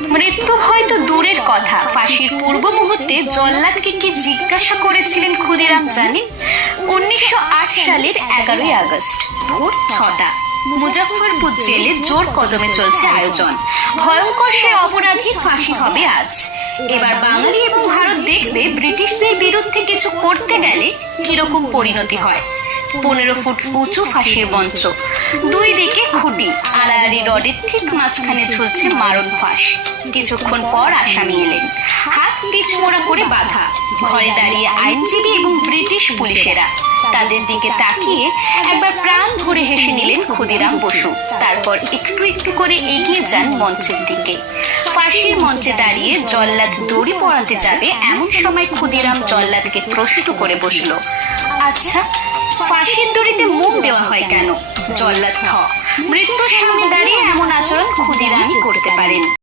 মৃত্যু হয়তো দূরের কথা, ফাঁসির পূর্ব মুহূর্তে জল্লাদকে কি জিজ্ঞাসা করেছিলেন ক্ষুদিরাম জানেন? 1908 সালের 11ই আগস্ট ভোর 6টা মুজাফফরপুর জেলে জোর কদমে চলছে আয়োজন। ভয়ঙ্কর সে অপরাধীর ফাঁসি হবে আজ। এবার বাঙালি এবং ভারত দেখবে ব্রিটিশদের বিরুদ্ধে কিছু করতে গেলে কিরকম পরিণতি হয়। 15 ফুট উঁচু ফাঁসির মঞ্চ, দুই দিকে খুঁটি, আড়াআড়ি রডের ঠিক মাঝখানে ঝুলছে মারণ ফাঁস। কিছুক্ষণ পর আসামি এলেন, হাত পিছমোড়া করে বাঁধা। ঘরে দাঁড়িয়ে আইনজীবী এবং ব্রিটিশ পুলিশেরা তাদের দিকে তাকিয়ে একবার প্রাণ ভরে হেসে নিলেন ক্ষুদিরাম বসু। তারপর একটু একটু করে এগিয়ে যান মঞ্চের দিকে। ফাঁসির মঞ্চে দাঁড়িয়ে জল্লাদ দড়ি পড়াতে যাবে এমন সময় ক্ষুদিরাম জল্লাদকে প্রশ্ন করে বসল, আচ্ছা, ফাঁসির দড়িতে মুখ দেওয়া হয় কেন? জল্লাদ: মৃত্যুর সামনে দাঁড়িয়ে এমন আচরণ ক্ষুদিরামই করতে পারেন।